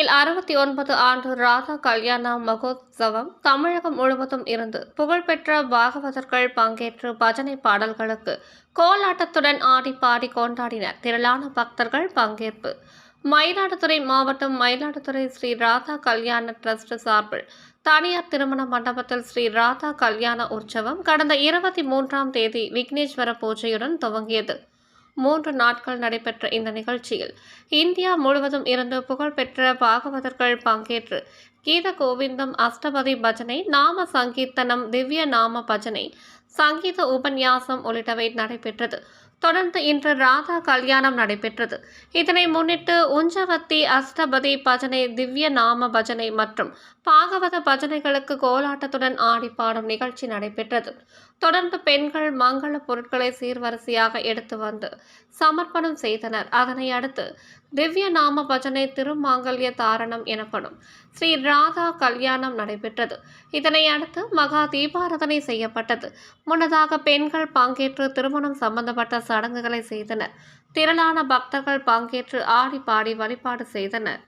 அறுபத்தி ஒன்பது ஆண்டு ராதா கல்யாண மகோத்சவம் தமிழகம் முழுவதும் இருந்து புகழ்பெற்ற பாகவதர்கள் பங்கேற்று பஜனை பாடல்களுக்கு கோலாட்டத்துடன் ஆடி பாடி கொண்டாடினர். திரளான பக்தர்கள் பங்கேற்பு. மயிலாடுதுறை மாவட்டம் மயிலாடுதுறை ஸ்ரீ ராதா கல்யாண ட்ரஸ்ட் சார்பில் தனியார் திருமண மண்டபத்தில் ஸ்ரீ ராதா கல்யாண உற்சவம் கடந்த இருபத்தி மூன்றாம் தேதி விக்னேஸ்வர பூஜையுடன் துவங்கியது. மூன்று நாட்கள் நடைபெற்ற இந்த நிகழ்ச்சியில் இந்தியா முழுவதும் இருந்து புகழ்பெற்ற பாகவதர்கள் பங்கேற்று கீத கோவிந்தம் அஷ்டபதி பஜனை நாம சங்கீர்த்தனம் திவ்ய நாம பஜனை சங்கீத உபன்யாசம் உள்ளிட்டவை நடைபெற்றது. தொடர்ந்து இன்று ராதா கல்யாணம் நடைபெற்றது. இதனை முன்னிட்டு உஞ்சவத்தி அஷ்டபதி பஜனை திவ்ய நாம பஜனை மற்றும் பாகவத பஜனைகளுக்கு கோலாட்டத்துடன் ஆடி பாடும் நிகழ்ச்சி நடைபெற்றது. தொடர்ந்து பெண்கள் மங்கள பொருட்களை சீர்வரிசையாக எடுத்து வந்து சமர்ப்பணம் செய்தனர். அதனை அடுத்து திவ்ய நாம பஜனை திருமாங்கல்ய தாரணம் எனப்படும் ஸ்ரீ ராதா கல்யாணம் நடைபெற்றது. இதனை அடுத்து மகா தீபாராதனை செய்யப்பட்டது. முன்னதாக பெண்கள் பங்கேற்று திருமணம் சம்பந்தப்பட்ட சடங்குகளை செய்தனர். திரளான பக்தர்கள் பங்கேற்று ஆடி பாடி வழிபாடு செய்தனர்.